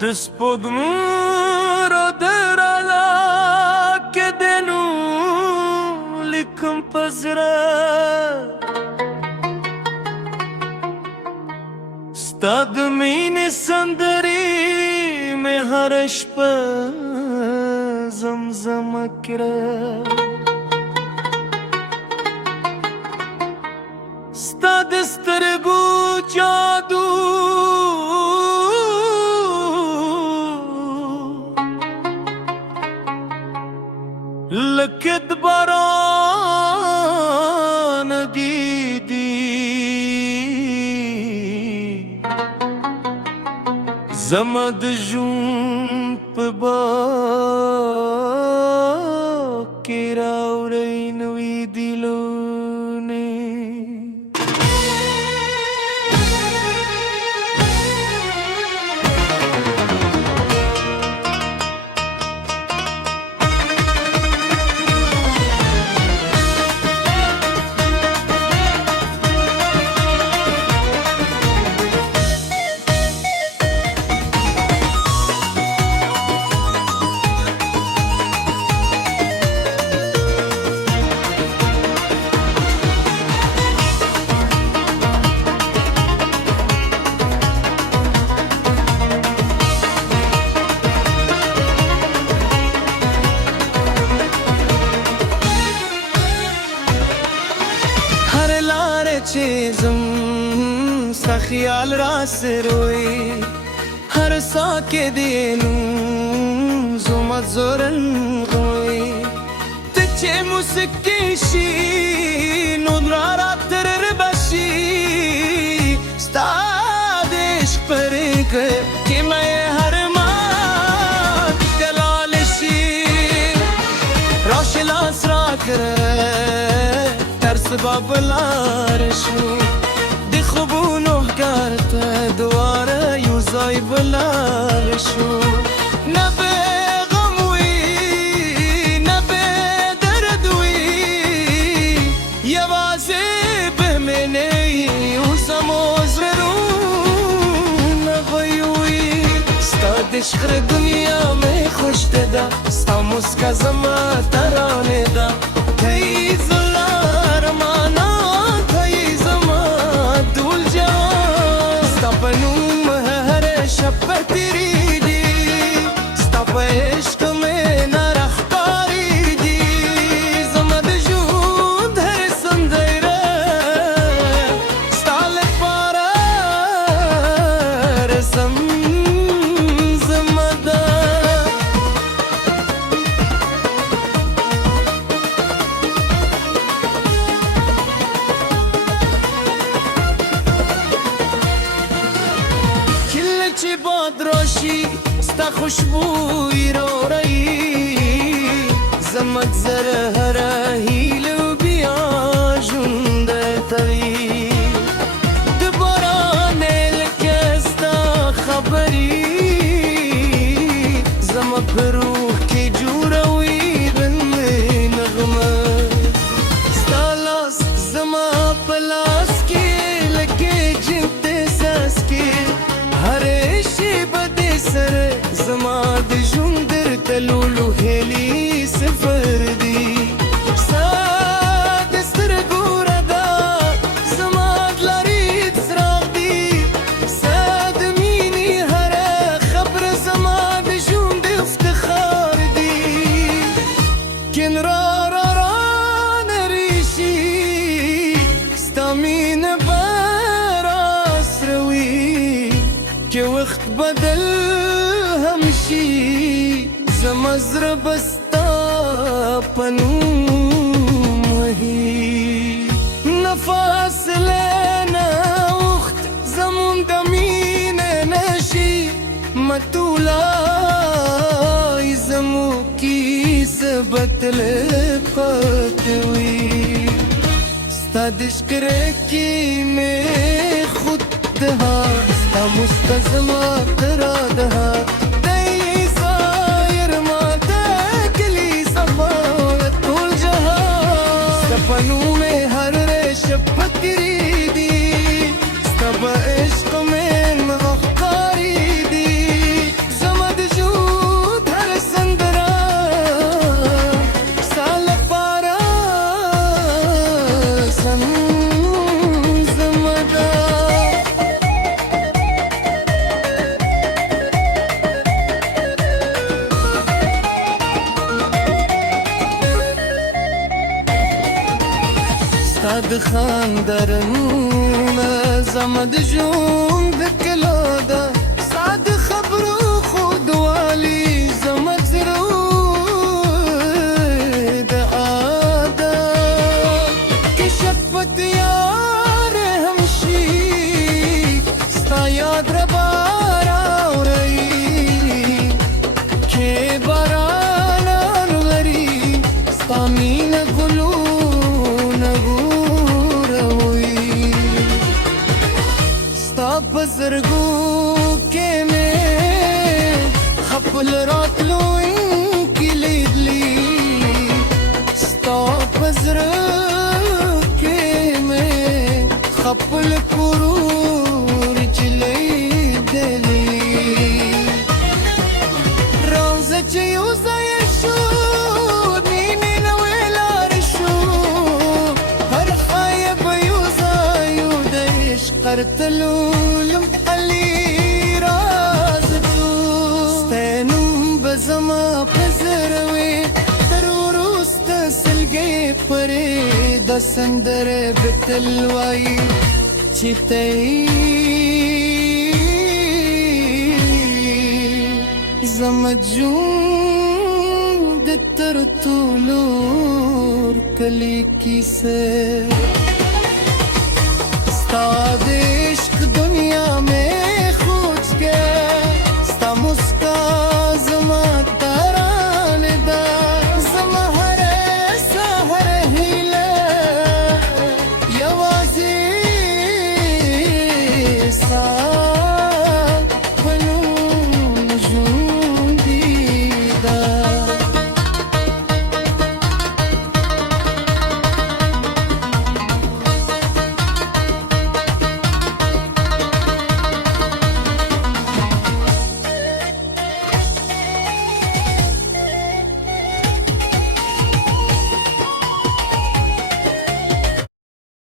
د سپوږمۍ درالا کې دنو لیکم په زړه ستا د مینې سندرې مې هره شپه زمزمه کړه ستا د سترګو جادو لکه د باران دیدی زما د ژوند په باغ کې راوړی نوي دلونه چیزم ستا خیال را سروی هر ساکه دینو زومت زورن غوی تچه موسیقی شی نودرا را ترر بشی ستا دشق پرک که میں هر مان دلالشی راش لاس را کرد سبب لارشو دی خوبونو کرد دواره یوزای بلارشو نبه غموی نبه دردوی یوازه بمینه یوزم ازرو نغیوی ستا دشخر دنیا میں خوش ددا ستا مسکا زما ترانه دا تایی چی باد راشی ستا خوشبوی رو رئی زمت زره هره هیلو بیا جنده تایی دبارانه لکستا خبری زمت بروح کی جوروی بنده نغمه ستا لاس زما پلاس کی لکه جنت ساس کی هره سر زما د ژوند درته لولو هیلې سفر دی ستا د سترګو رڼا زما د لارې څراغ دی ستا د مینې هره خبره زما د ژوند افتخار دی کین را نریشي ستا مینه به راسروي که وخت بدل زما زړه بستا پنوم وهي نفس لنا وخت زمون د مینې نشي متولای زمو کیسه بدل پاتوي ستا د عشق کې مې خود دها ستا مستزما کرا دها سپنو میں ہر ریش پتری دی ستا با عشق میں مغفاری دی وطن زمدا ستاد خاندرن زمد جون بکلادا سعد خبرو خود والی زمد زرود آدا کشفت یار همشی ستا یاد ربارا ورئی که بارانان غری ستا مین گلو بزرگو کے میں خپل راتلو انکی لیدلی ستا بزرگ کے میں خپل پرور چلیدلی روز چیو زیشو نینی نویلارشو هر خایب یوزایو دیش قرتلو زما پزروي تر ورسته سلګي پرې د سندر بتلوي چته زمجون د تر تولور کلی کیسه ستا د عشق دنیا में खोज के sta muska زما